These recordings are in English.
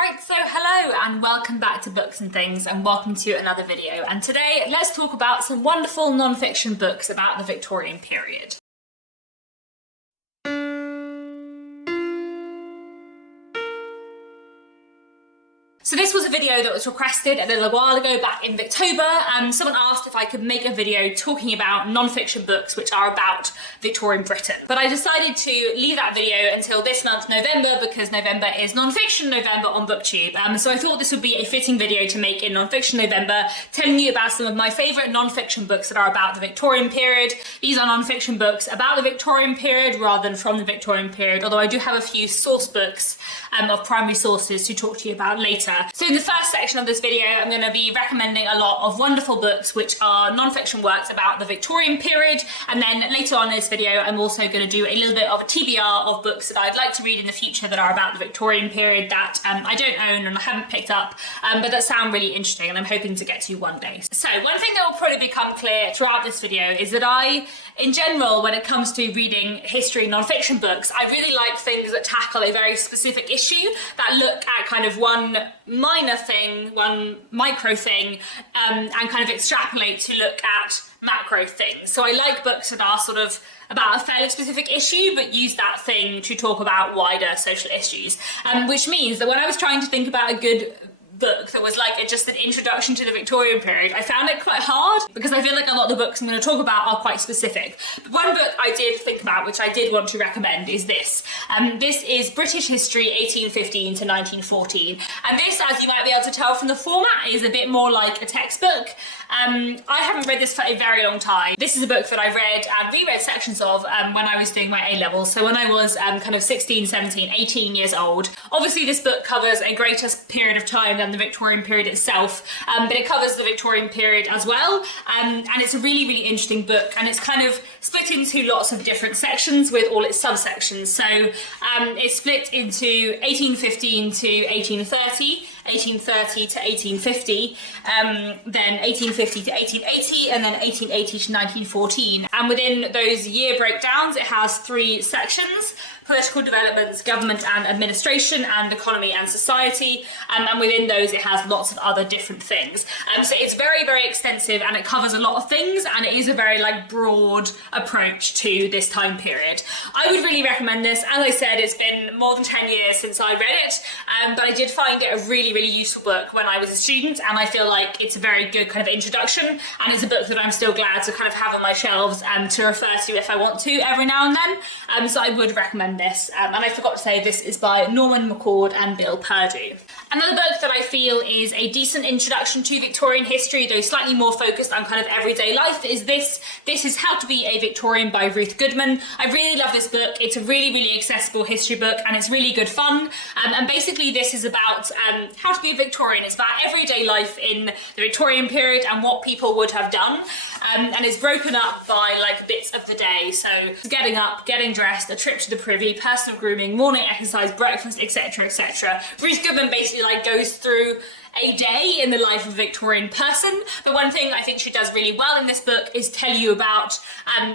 Right, so hello and welcome back to Books and Things and welcome to another video. And today let's talk about some wonderful non-fiction books about the Victorian period. So this was a video that was requested a little while ago back in October, and someone asked if I could make a video talking about non-fiction books which are about Victorian Britain. But I decided to leave that video until this month, November, because November is non-fiction November on BookTube. So I thought this would be a fitting video to make in non-fiction November, telling you about some of my favourite non-fiction books that are about the Victorian period. These are non-fiction books about the Victorian period rather than from the Victorian period, although I do have a few source books of primary sources to talk to you about later. So in the first section of this video, I'm going to be recommending a lot of wonderful books which are non-fiction works about the Victorian period, and then later on in this video I'm also going to do a little bit of a TBR of books that I'd like to read in the future that are about the Victorian period that I don't own and I haven't picked up, but that sound really interesting and I'm hoping to get to one day. So one thing that will probably become clear throughout this video is that I, in general, when it comes to reading history non-fiction books, I really like things that tackle a very specific issue, that look at kind of one minor thing, one micro thing, and kind of extrapolate to look at macro things. So I like books that are sort of about a fairly specific issue but use that thing to talk about wider social issues, which means that when I was trying to think about a good book that was like just an introduction to the Victorian period, I found it quite hard because I feel like a lot of the books I'm going to talk about are quite specific. But one book I did think about, which I did want to recommend, is this. This is British History 1815 to 1914, and this, as you might be able to tell from the format, is a bit more like a textbook. I haven't read this for a very long time. This is a book that I read and reread sections of when I was doing my A-levels, so when I was kind of 16, 17, 18 years old. Obviously this book covers a greater period of time than the Victorian period itself, but it covers the Victorian period as well, and it's a really, really interesting book, and it's kind of split into lots of different sections with all its subsections. So it's split into 1815 to 1830, 1830 to 1850, then 1850 to 1880, and then 1880 to 1914. And within those year breakdowns, it has three sections: political developments, government and administration, and economy and society. And within those, it has lots of other different things. So it's very, very extensive, and it covers a lot of things, and it is a very broad approach to this time period. I would really recommend this. As I said, it's been more than 10 years since I read it, but I did find it a really, really useful book when I was a student, and I feel like it's a very good kind of introduction, and it's a book that I'm still glad to kind of have on my shelves and to refer to if I want to every now and then. So I would recommend this. And I forgot to say, this is by Norman MacCord and Bill Purdue. Another book that I feel is a decent introduction to Victorian history, though slightly more focused on kind of everyday life, is this. This is How to Be a Victorian by Ruth Goodman. I really love this book. It's a really, really accessible history book, and it's really good fun. And basically this is about how to be a Victorian. It's about everyday life in the Victorian period and what people would have done. And it's broken up by bits of the day. So getting up, getting dressed, a trip to the privy, personal grooming, morning exercise, breakfast, etc., etc. Ruth Goodman basically goes through a day in the life of a Victorian person. The one thing I think she does really well in this book is tell you about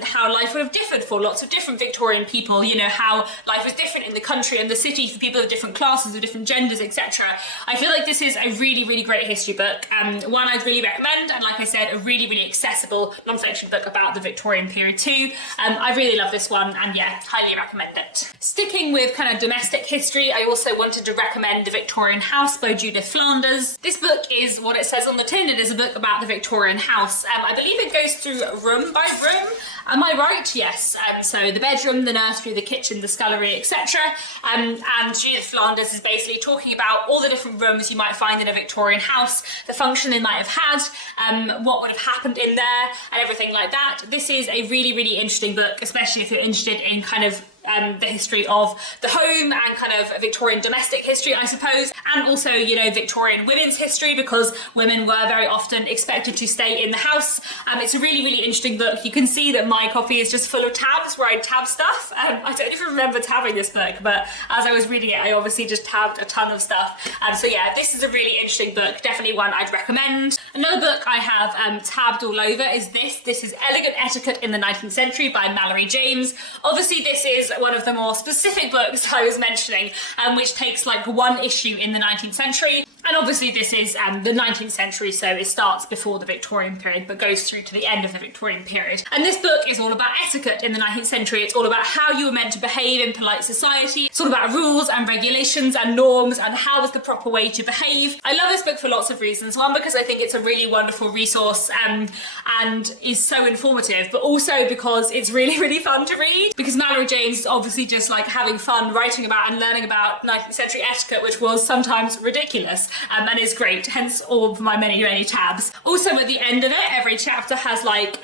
how life would have differed for lots of different Victorian people, you know, how life was different in the country and the city for people of different classes, of different genders, etc. I feel like this is a really, really great history book, one I'd really recommend, and like I said, a really, really accessible non-fiction book about the Victorian period too. I really love this one, and yeah, highly recommend it. Sticking with kind of domestic history, I also wanted to recommend The Victorian House by Judith Flanders. This book is what it says on the tin. It is a book about the Victorian house. I believe it goes through room by room. Am I right? Yes. So the bedroom, the nursery, the kitchen, the scullery, etc. And Judith Flanders is basically talking about all the different rooms you might find in a Victorian house, the function they might have had, what would have happened in there, and everything like that. This is a really, really interesting book, especially if you're interested in kind of the history of the home and kind of Victorian domestic history, I suppose, and also, you know, Victorian women's history, because women were very often expected to stay in the house. It's a really, really interesting book. You can see that my copy is just full of tabs where I tab stuff. I don't even remember tabbing this book, but as I was reading it, I obviously just tabbed a ton of stuff. So yeah, this is a really interesting book, definitely one I'd recommend. Another book I have tabbed all over is this. This is Elegant Etiquette in the 19th Century by Mallory James. Obviously, this is one of the more specific books I was mentioning, which takes like one issue in the 19th century. And obviously this is the 19th century, so it starts before the Victorian period, but goes through to the end of the Victorian period. And this book is all about etiquette in the 19th century. It's all about how you were meant to behave in polite society. It's all about rules and regulations and norms and how is the proper way to behave. I love this book for lots of reasons. One, because I think it's a really wonderful resource and is so informative, but also because it's really, really fun to read. Because Mallory James is obviously just like having fun writing about and learning about 19th century etiquette, which was sometimes ridiculous. And is great, hence all of my many tabs. Also at the end of it, every chapter has like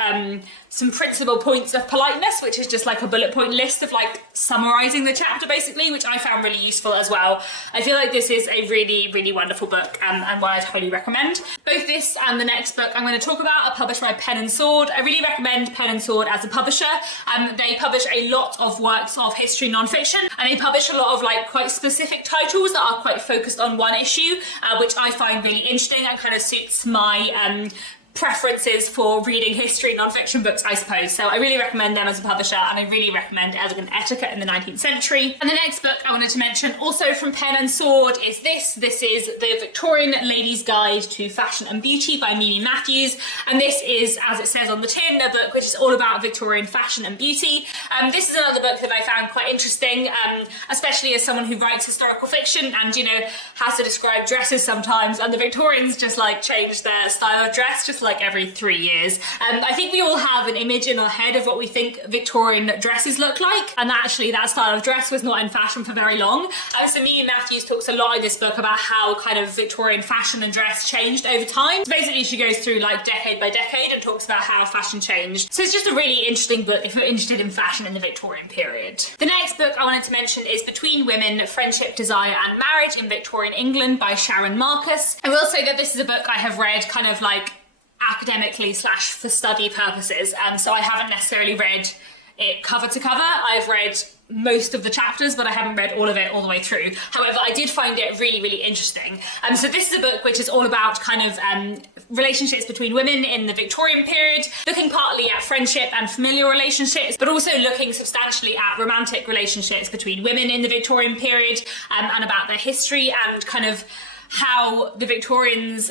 some principal points of politeness, which is just like a bullet point list of like summarising the chapter basically, which I found really useful as well. I feel like this is a really, really wonderful book and one I'd highly recommend. Both this and the next book I'm going to talk about are published by Pen and Sword. I really recommend Pen and Sword as a publisher. They publish a lot of works of history non-fiction, and they publish a lot of like quite specific titles that are quite focused on one issue, which I find really interesting and kind of suits my preferences for reading history non-fiction books, I suppose. So I really recommend them as a publisher, and I really recommend Elegant Etiquette in the 19th Century. And the next book I wanted to mention, also from Pen and Sword, is this. This is The Victorian Lady's Guide to Fashion and Beauty by Mimi Matthews. And this is, as it says on the tin, a book which is all about Victorian fashion and beauty. This is another book that I found quite interesting, especially as someone who writes historical fiction and, you know, has to describe dresses sometimes. And the Victorians just like changed their style of dress just like every 3 years. I think we all have an image in our head of what we think Victorian dresses look like, and actually that style of dress was not in fashion for very long. So Mimi Matthews talks a lot in this book about how kind of Victorian fashion and dress changed over time. So basically she goes through like decade by decade and talks about how fashion changed. So it's just a really interesting book if you're interested in fashion in the Victorian period. The next book I wanted to mention is Between Women, Friendship, Desire and Marriage in Victorian England by Sharon Marcus. I will say that this is a book I have read kind of like academically / for study purposes, so I haven't necessarily read it cover to cover. I've read most of the chapters, but I haven't read all of it all the way through. However, I did find it really, really interesting. So this is a book which is all about kind of relationships between women in the Victorian period, looking partly at friendship and familial relationships, but also looking substantially at romantic relationships between women in the Victorian period, and about their history and kind of how the Victorians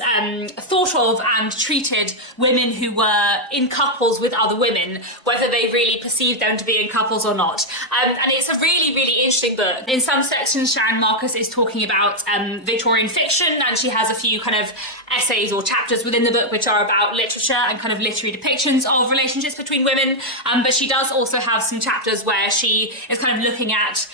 thought of and treated women who were in couples with other women, whether they really perceived them to be in couples or not. And it's a really, really interesting book. In some sections, Sharon Marcus is talking about Victorian fiction, and she has a few kind of essays or chapters within the book which are about literature and kind of literary depictions of relationships between women. But she does also have some chapters where she is kind of looking at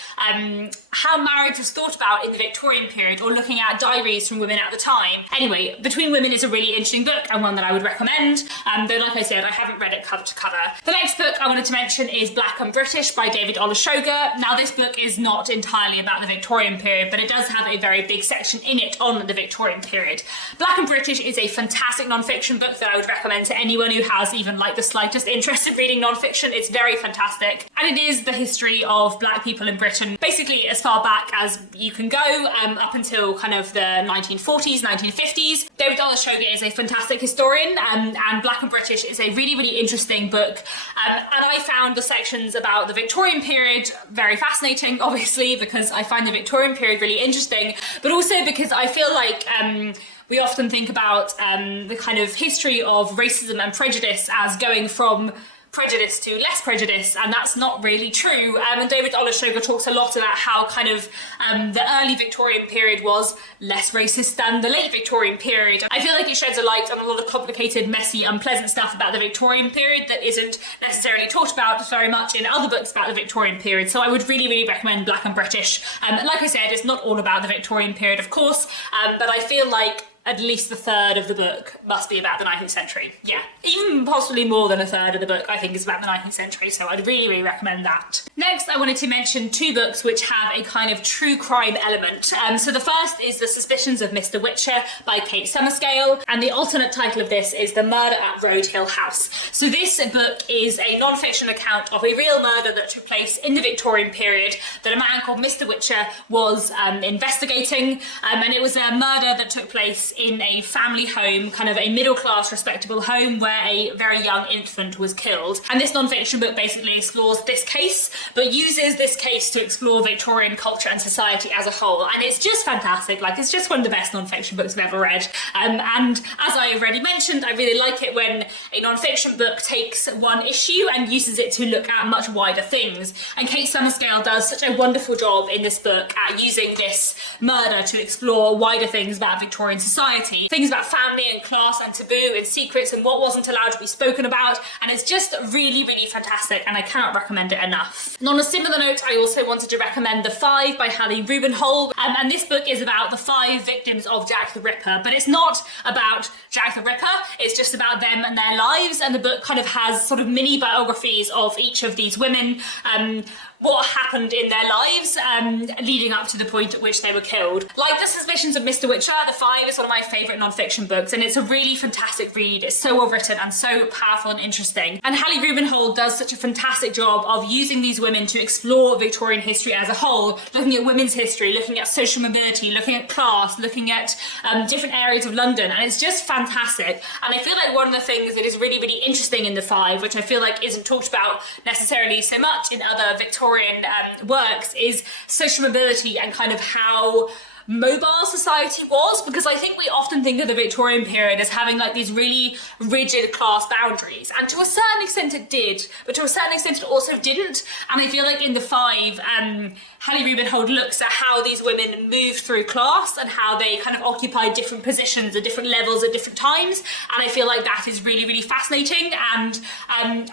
how marriage was thought about in the Victorian period, or looking at diaries from women at the time. Anyway, Between Women is a really interesting book and one that I would recommend, though like I said, I haven't read it cover to cover. The next book I wanted to mention is Black and British by David Olusoga. Now this book is not entirely about the Victorian period, but it does have a very big section in it on the Victorian period. Black and British is a fantastic non-fiction book that I would recommend to anyone who has even like the slightest interest in reading non-fiction. It's very fantastic, and it is the history of black people in Britain, basically as far back as you can go, up until kind of the 1940s, 1950s. David Olusoga is a fantastic historian, and Black and British is a really, really interesting book. And I found the sections about the Victorian period very fascinating, obviously, because I find the Victorian period really interesting, but also because I feel like we often think about the kind of history of racism and prejudice as going from prejudice to less prejudice, and that's not really true. And David Olusoga talks a lot about how kind of the early Victorian period was less racist than the late Victorian period. I feel like it sheds a light on a lot of complicated, messy, unpleasant stuff about the Victorian period that isn't necessarily talked about very much in other books about the Victorian period. So I would really, really recommend Black and British. Like I said, it's not all about the Victorian period, of course, but I feel like at least a third of the book must be about the 19th century. Yeah, even possibly more than a third of the book I think is about the 19th century, so I'd really, really recommend that. Next, I wanted to mention two books which have a kind of true crime element. So the first is The Suspicions of Mr. Witcher by Kate Summerscale, and the alternate title of this is The Murder at Road Hill House. So this book is a non-fiction account of a real murder that took place in the Victorian period that a man called Mr. Witcher was investigating, and it was a murder that took place in a family home, kind of a middle-class, respectable home where a very young infant was killed. And this non-fiction book basically explores this case, but uses this case to explore Victorian culture and society as a whole. And it's just fantastic. Like, it's just one of the best non-fiction books I've ever read. And as I already mentioned, I really like it when a non-fiction book takes one issue and uses it to look at much wider things. And Kate Summerscale does such a wonderful job in this book at using this murder to explore wider things about Victorian society, things about family and class and taboo and secrets and what wasn't allowed to be spoken about. And it's just really, really fantastic, and I cannot recommend it enough. And on a similar note, I also wanted to recommend The Five by Hallie Rubenhold. And this book is about the 5 victims of Jack the Ripper, but it's not about Jack the Ripper, it's just about them and their lives. And the book kind of has sort of mini biographies of each of these women, what happened in their lives leading up to the point at which they were killed. Like The Suspicions of Mr. Witcher, The Five is one of my favourite non-fiction books, and it's a really fantastic read. It's so well written and so powerful and interesting. And Hallie Rubenhold does such a fantastic job of using these women to explore Victorian history as a whole, looking at women's history, looking at social mobility, looking at class, looking at different areas of London, and it's just fantastic. And I feel like one of the things that is really, really interesting in The Five, which I feel like isn't talked about necessarily so much in other Victorian works, is social mobility and kind of how mobile society was, because I think we often think of the Victorian period as having like these really rigid class boundaries, and to a certain extent it did, but to a certain extent it also didn't. And I feel like in The Five, Hallie Rubenhold looks at how these women moved through class and how they kind of occupied different positions at different levels at different times, and I feel like that is really, really fascinating. And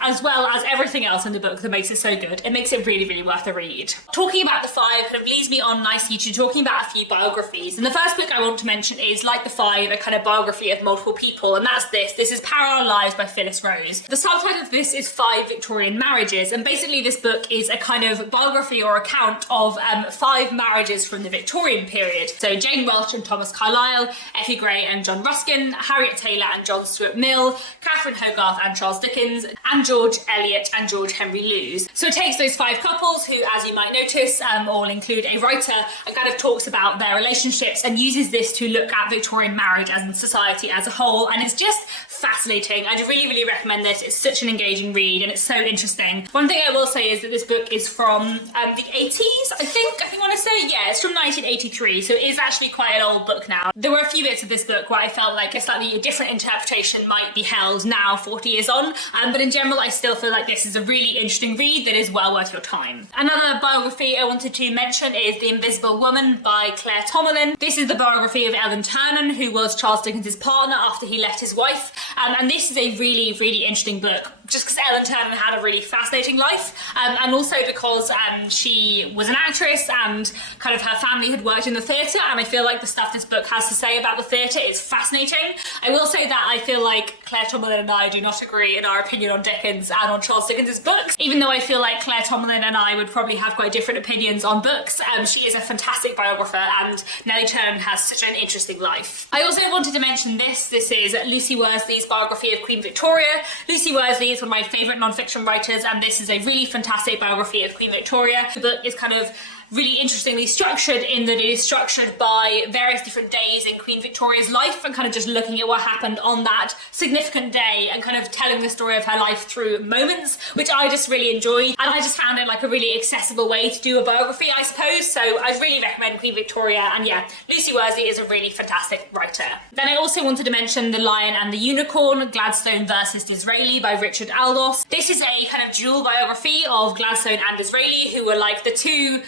as well as everything else in the book that makes it so good, it makes it really, really worth a read. Talking about The Five kind of leads me on nicely to talking about a few biographies. And the first book I want to mention is, like The Five, a kind of biography of multiple people, and that's this. This is Parallel Lives by Phyllis Rose. The subtitle of this is 5 Victorian Marriages, and basically this book is a kind of biography or account of 5 marriages from the Victorian period. So Jane Welch and Thomas Carlyle, Effie Gray and John Ruskin, Harriet Taylor and John Stuart Mill, Catherine Hogarth and Charles Dickens, and George Eliot and George Henry Lewes. So it takes those 5 couples who, as you might notice, all include a writer, and kind of talks about their relationships and uses this to look at Victorian marriage and society as a whole, and it's just fascinating. I'd really, really recommend this. It's such an engaging read and it's so interesting. One thing I will say is that this book is from the 80s, I think I want to say. Yeah, it's from 1983, so it is actually quite an old book now. There were a few bits of this book where I felt like a slightly different interpretation might be held now, 40 years on, but in general I still feel like this is a really interesting read that is well worth your time. Another biography I wanted to mention is The Invisible Woman by Claire Tomalin. This is the biography of Ellen Ternan, who was Charles Dickens' partner after he left his wife, and this is a really, really interesting book, just because Ellen Ternan had a really fascinating life, and also because she was an actress and kind of her family had worked in the theatre, and I feel like the stuff this book has to say about the theatre is fascinating. I will say that I feel like Claire Tomalin and I do not agree in our opinion on Dickens and on Charles Dickens' books, even though I feel like Claire Tomalin and I would probably have quite different opinions on books. She is a fantastic biographer, and Nellie Ternan has such an interesting life. I also wanted to mention this. This is Lucy Worsley's biography of Queen Victoria. Lucy Worsley is one of my favourite non-fiction writers, and this is a really fantastic biography of Queen Victoria. The book is kind of really interestingly structured in that it is structured by various different days in Queen Victoria's life, and kind of just looking at what happened on that significant day and kind of telling the story of her life through moments, which I just really enjoyed, and I just found it like a really accessible way to do a biography, I suppose. So I really recommend Queen Victoria, and yeah, Lucy Worsley is a really fantastic writer. Then I also wanted to mention The Lion and the Unicorn, Gladstone versus Disraeli by Richard Aldous. This is a kind of dual biography of Gladstone and Disraeli, who were like the two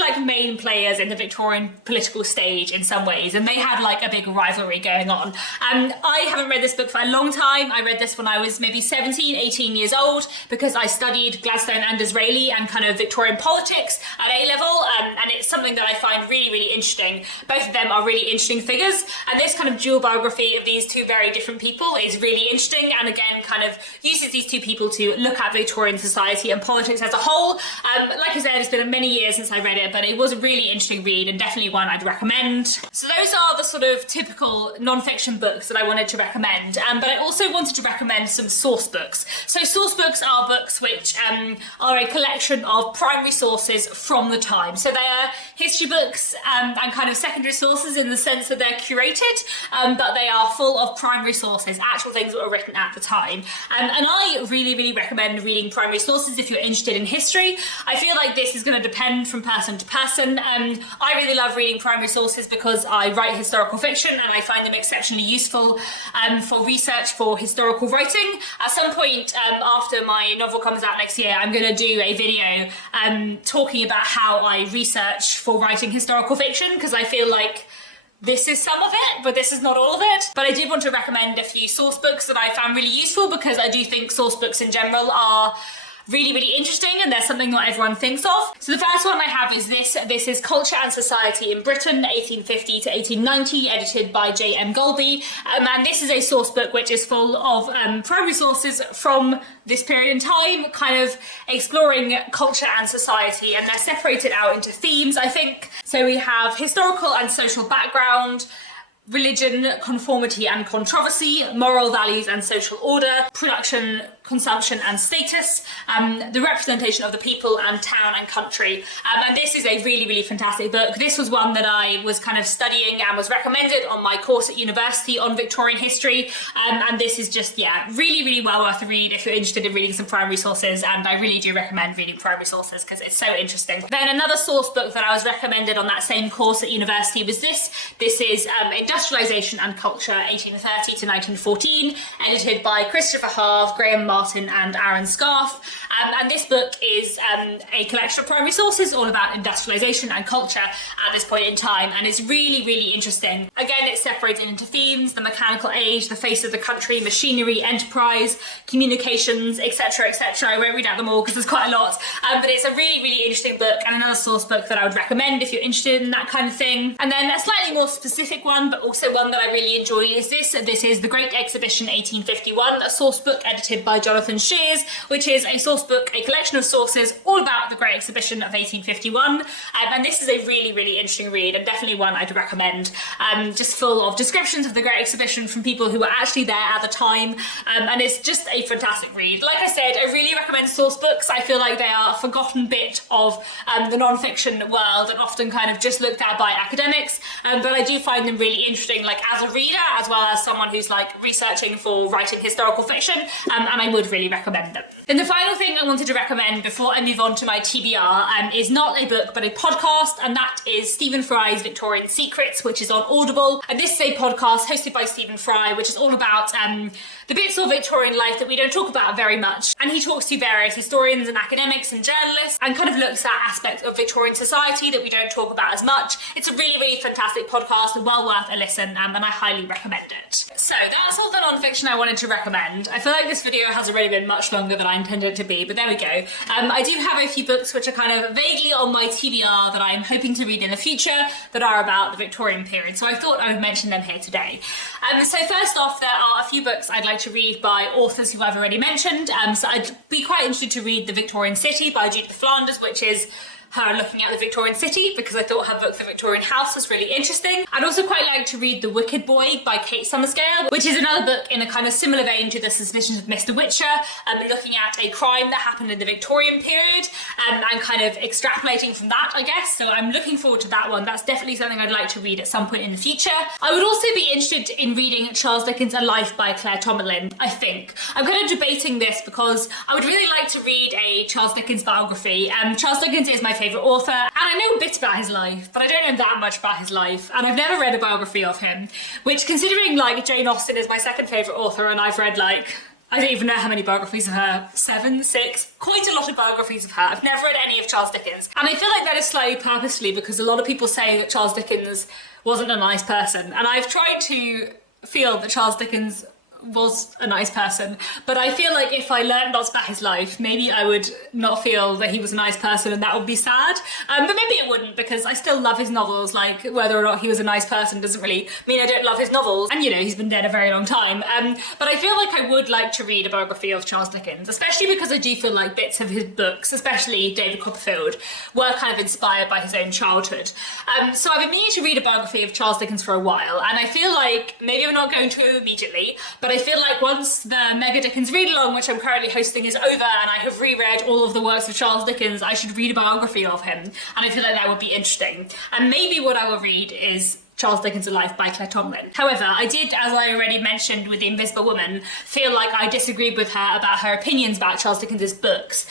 like main players in the Victorian political stage in some ways, and they had like a big rivalry going on. And I haven't read this book for a long time. I read this when I was maybe 17, 18 years old, because I studied Gladstone and Disraeli and kind of Victorian politics at A-level, and it's something that I find really, really interesting. Both of them are really interesting figures, and this kind of dual biography of these two very different people is really interesting, and again kind of uses these two people to look at Victorian society and politics as a whole. Like I said, it's been many years since I read read it, but it was a really interesting read and definitely one I'd recommend. So those are the sort of typical non-fiction books that I wanted to recommend, but I also wanted to recommend some source books. So source books are books which are a collection of primary sources from the time. So they are history books and kind of secondary sources in the sense that they're curated, but they are full of primary sources, actual things that were written at the time. And I really recommend reading primary sources if you're interested in history. I feel like this is going to depend from person to person. I really love reading primary sources because I write historical fiction and I find them exceptionally useful for research for historical writing. At some point after my novel comes out next year, I'm going to do a video talking about how I research for writing historical fiction, because I feel like this is some of it, but this is not all of it. But I did want to recommend a few source books that I found really useful, because I do think source books in general are really interesting, and they're something not everyone thinks of. So the first one I have is this. This is Culture and Society in Britain, 1850 to 1890, edited by J.M. Golby. And this is a source book which is full of primary sources from this period in time, kind of exploring culture and society, and they're separated out into themes, I think. So we have historical and social background, religion, conformity and controversy, moral values and social order, production, consumption and status, the representation of the people, and town and country. And this is a really fantastic book. This was one that I was kind of studying and was recommended on my course at university on Victorian history. And this is just, yeah, really well worth a read if you're interested in reading some primary sources. And I really do recommend reading primary sources because it's so interesting. Then another source book that I was recommended on that same course at university was this. This is Industrialisation and Culture, 1830 to 1914, edited by Christopher Harve, Graham Martin and Aaron Scarf. And this book is a collection of primary sources all about industrialisation and culture at this point in time, and it's really interesting. Again, it's separated into themes: the mechanical age, the face of the country, machinery, enterprise, communications, etc. I won't read out them all because there's quite a lot, but it's a really interesting book, and another source book that I would recommend if you're interested in that kind of thing. And then a slightly more specific one, but also one that I really enjoy, is this. This is The Great Exhibition 1851, a source book edited by Jonathan Shears, which is a source book, a collection of sources all about the Great Exhibition of 1851. And this is a really interesting read, and definitely one I'd recommend. Just full of descriptions of the Great Exhibition from people who were actually there at the time, and it's just a fantastic read. Like I said, I really recommend source books. I feel like they are a forgotten bit of the non-fiction world and often kind of just looked at by academics, but I do find them really interesting, like as a reader as well as someone who's like researching for writing historical fiction, and I would really recommend them. Then the final thing I wanted to recommend before I move on to my TBR is not a book but a podcast, and that is Stephen Fry's Victorian Secrets, which is on Audible. And this is a podcast hosted by Stephen Fry, which is all about the bits of Victorian life that we don't talk about very much. And he talks to various historians and academics and journalists and kind of looks at aspects of Victorian society that we don't talk about as much. It's a really fantastic podcast, well worth a listen, and I highly recommend it. So that's all the non-fiction I wanted to recommend. I feel like this video has already been much longer than I intended it to be, but there we go. I do have a few books which are kind of vaguely on my TBR that I'm hoping to read in the future that are about the Victorian period, so I thought I would mention them here today. So first off, there are a few books I'd like to read by authors who I've already mentioned. So I'd be quite interested to read The Victorian City by Judith Flanders, which is her looking at the Victorian city, because I thought her book The Victorian House was really interesting. I'd also quite like to read The Wicked Boy by Kate Summerscale, which is another book in a kind of similar vein to The Suspicions of Mr. Witcher, looking at a crime that happened in the Victorian period, and kind of extrapolating from that, I guess. So I'm looking forward to that one. That's definitely something I'd like to read at some point in the future. I would also be interested in reading Charles Dickens' A Life by Claire Tomerlin, I think. I'm kind of debating this because I would really like to read a Charles Dickens biography. Charles Dickens is my favourite author, and I know a bit about his life, but I don't know that much about his life, and I've never read a biography of him, which, considering like Jane Austen is my second favourite author, and I've read like, I don't even know how many biographies of her, 7, 6, quite a lot of biographies of her. I've never read any of Charles Dickens, and I feel like that is slightly purposely because a lot of people say that Charles Dickens wasn't a nice person, and I've tried to feel that Charles Dickens was a nice person, but I feel like if I learned lots about his life, maybe I would not feel that he was a nice person, and that would be sad. But maybe it wouldn't, because I still love his novels. Like, whether or not he was a nice person doesn't really mean I don't love his novels. And, you know, he's been dead a very long time. But I feel like I would like to read a biography of Charles Dickens, especially because I do feel like bits of his books, especially David Copperfield, were kind of inspired by his own childhood. So I've been meaning to read a biography of Charles Dickens for a while, and I feel like maybe I'm not going to immediately, but I feel like once the Mega Dickens read along, which I'm currently hosting, is over, and I have reread all of the works of Charles Dickens, I should read a biography of him, and I feel like that would be interesting. And maybe what I will read is Charles Dickens' A Life by Claire Tomlin. However, I did, as I already mentioned with The Invisible Woman, feel like I disagreed with her about her opinions about Charles Dickens' books,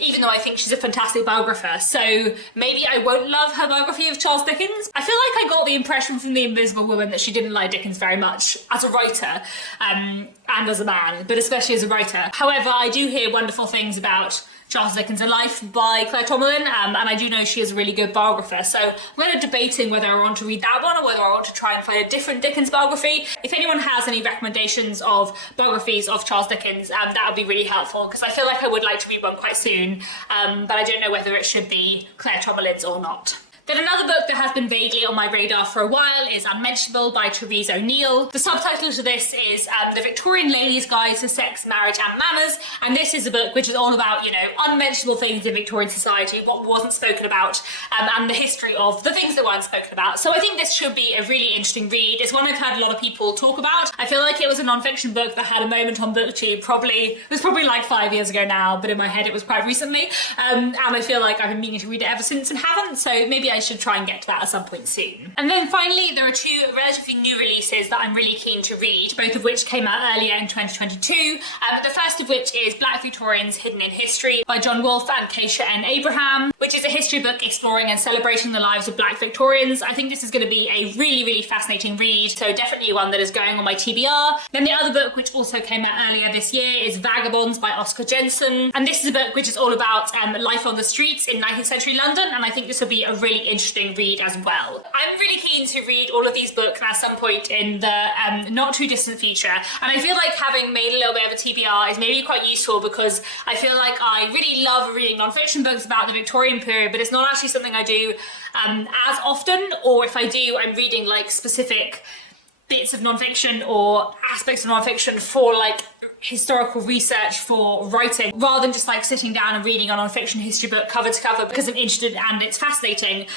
even though I think she's a fantastic biographer. So maybe I won't love her biography of Charles Dickens. I feel like I got the impression from The Invisible Woman that she didn't like Dickens very much as a writer and as a man, but especially as a writer. However, I do hear wonderful things about Charles Dickens' A Life by Claire Tomlin, and I do know she is a really good biographer, so I'm kind of debating whether I want to read that one or whether I want to try and find a different Dickens biography. If anyone has any recommendations of biographies of Charles Dickens, that would be really helpful, because I feel like I would like to read one quite soon, but I don't know whether it should be Claire Tomlin's or not. Then another book that has been vaguely on my radar for a while is Unmentionable by Therese O'Neill. The subtitle to this is The Victorian Lady's Guide to Sex, Marriage and Manners, and this is a book which is all about, you know, unmentionable things in Victorian society, what wasn't spoken about, and the history of the things that weren't spoken about. So I think this should be a really interesting read. It's one I've had a lot of people talk about. I feel like it was a non-fiction book that had a moment on BookTube, it was probably like 5 years ago now, but in my head it was quite recently, and I feel like I've been meaning to read it ever since and haven't, so maybe I should try and get to that at some point soon. And then finally, there are two relatively new releases that I'm really keen to read, both of which came out earlier in 2022. The first of which is Black Victorians Hidden in History by John Wolfe and Keisha N. Abraham, which is a history book exploring and celebrating the lives of Black Victorians. I think this is going to be a really, really fascinating read, so definitely one that is going on my TBR. Then the other book, which also came out earlier this year, is Vagabonds by Oscar Jensen, and this is a book which is all about life on the streets in 19th century London, and I think this will be a really interesting read as well. I'm really keen to read all of these books at some point in the not too distant future, and I feel like having made a little bit of a TBR is maybe quite useful, because I feel like I really love reading non-fiction books about the Victorian period, but it's not actually something I do as often, or if I do, I'm reading like specific bits of non-fiction or aspects of non-fiction for like historical research, for writing, rather than just like sitting down and reading a non-fiction history book cover to cover because I'm interested and it's fascinating.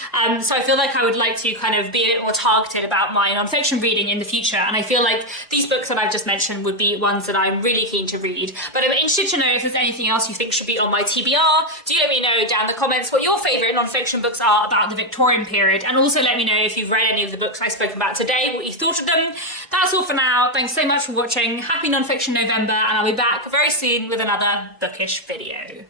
So I feel like I would like to kind of be a bit more targeted about my non-fiction reading in the future, and I feel like these books that I've just mentioned would be ones that I'm really keen to read. But I'm interested to know if there's anything else you think should be on my TBR. Do let me know down in the comments what your favourite non-fiction books are about the Victorian period, and also let me know if you've read any of the books I've spoken about today, what you thought of them. That's all for now. Thanks so much for watching. Happy Non-Fiction November, and I'll be back very soon with another bookish video.